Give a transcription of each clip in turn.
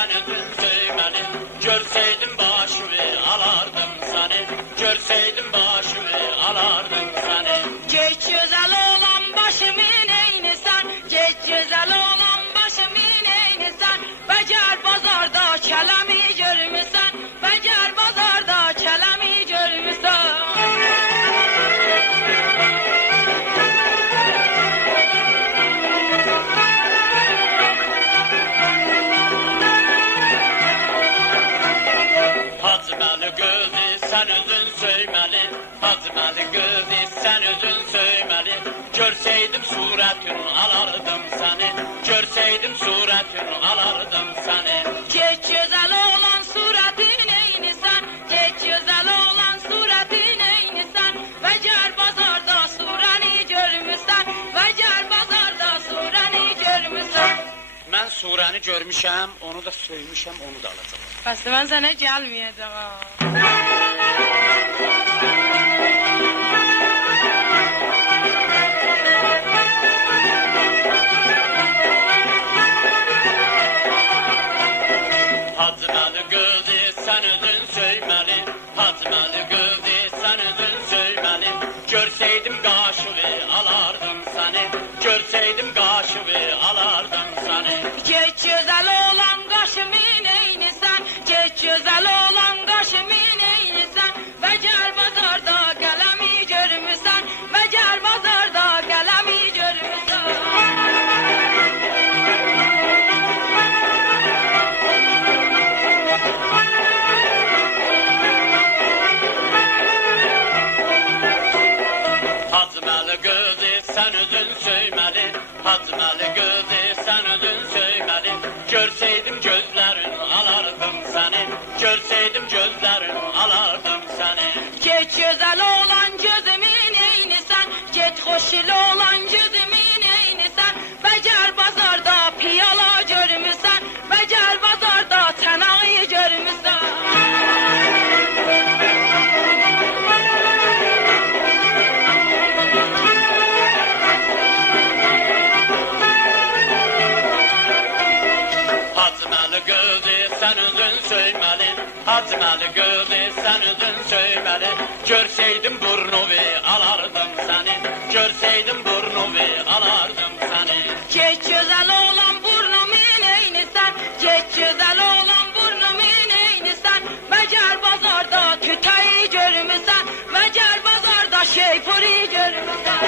sen özün söymeli. Görseydim başımı alardım seni. Görseydim başımı alardım seni. Geç güzel olan başımı neynesen, geç güzel olan başımı neynesen. Becer bazarda kelami görmüsən, becer bazarda kelami görmüsən. Hacıməli gözü sen özün söyməli. Hacıməli gözü sen özün söyməli. Görseydim suretini alardım seni. Görseydim suretini alardım seni. Geç güzel olan suratı neynisen, geç güzel olan suratı neynisen. Becer bazarda surani görmüsən, becer bazarda surani görmüsən. Mən surəni görmüşəm, onu da söymüşəm, onu da alacağım. Bəs mən sənə gəlməyəcəm ha. Hacıməli gözü sen özün söyməli. Hacıməli gözü sen özün söyməli. Görseydim qaşığı alardım seni. Görseydim qaşığı alardım seni. Geç güzel olan qaşımı neynisen, geç güzel olan qaşımı neynisen. Becer bazarda qələmi görmüsən, becer bazarda qələmi görmüsən. Hacıməli gözü sen özün söyməli. Hacıməli gözü sen özün söyməli. Görseydim gözlərin alardım seni. Görseydim gözlərin alardım seni. Geç güzel olan gözümü neynisen, geç hoşlu olan gözümü neynisen. Becer bazarda piyala görmüsən, becer bazarda tənağı görmüsən. Hacıməli gözü sen özün söyməli. Hacıməli gözü sen özün söyməli. Görseydim burnumu alardım seni. Görseydim burnumu alardım seni. Geç güzel olan burnumu neynisen, geç güzel olan burnumu neynisen. Becer bazarda tütəyi görmüsən, becer bazarda şeypuri görmüsən.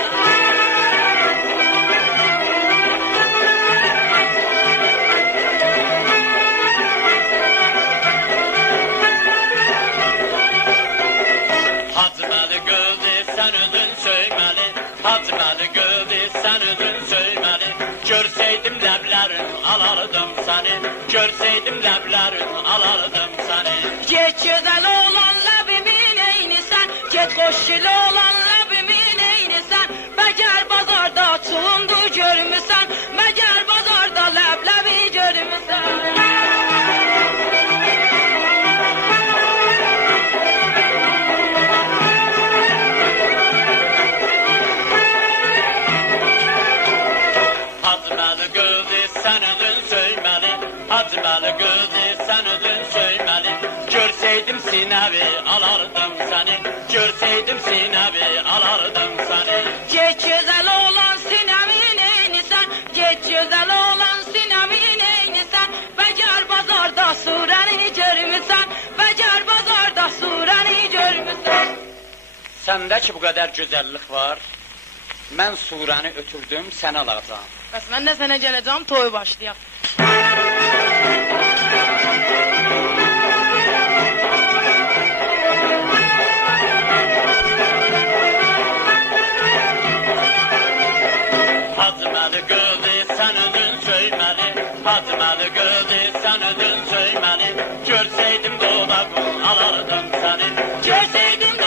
Hacıməli gözü sen özün söyməli. Hacıməli gözü sen özün söyməli. Görseydim ləblərin alardım seni. Görseydim ləblərin alardım seni. Geç güzel olan labimi neynisen, geç hoşlu olan labimi neynisen. Becer bazarda tulumdu görmüsən, becer bazarda lablabi görmüsən. Hacıməli gözü sen özün söyməli. Hacıməli gözü sen özün söyməli. Görseydim sinəvi alardım seni. Görseydim sinəvi alardım seni. Geç güzel olan sinemi neynisen, geç güzel olan sinemi neynisen. Becer bazarda surəni görmüsən, becer bazarda surəni görmüsən. Səndə ki bu qədər gözəllik var. Mən surəni ötürdüm, sənə alacağam. Bəs mən də sənə gələcəm, toyu başlayaq. Hacıməli gözü sen özün söyməli. Hacıməli gözü sen özün söyməli. Görseydim dolabın alardım seni. Görseydim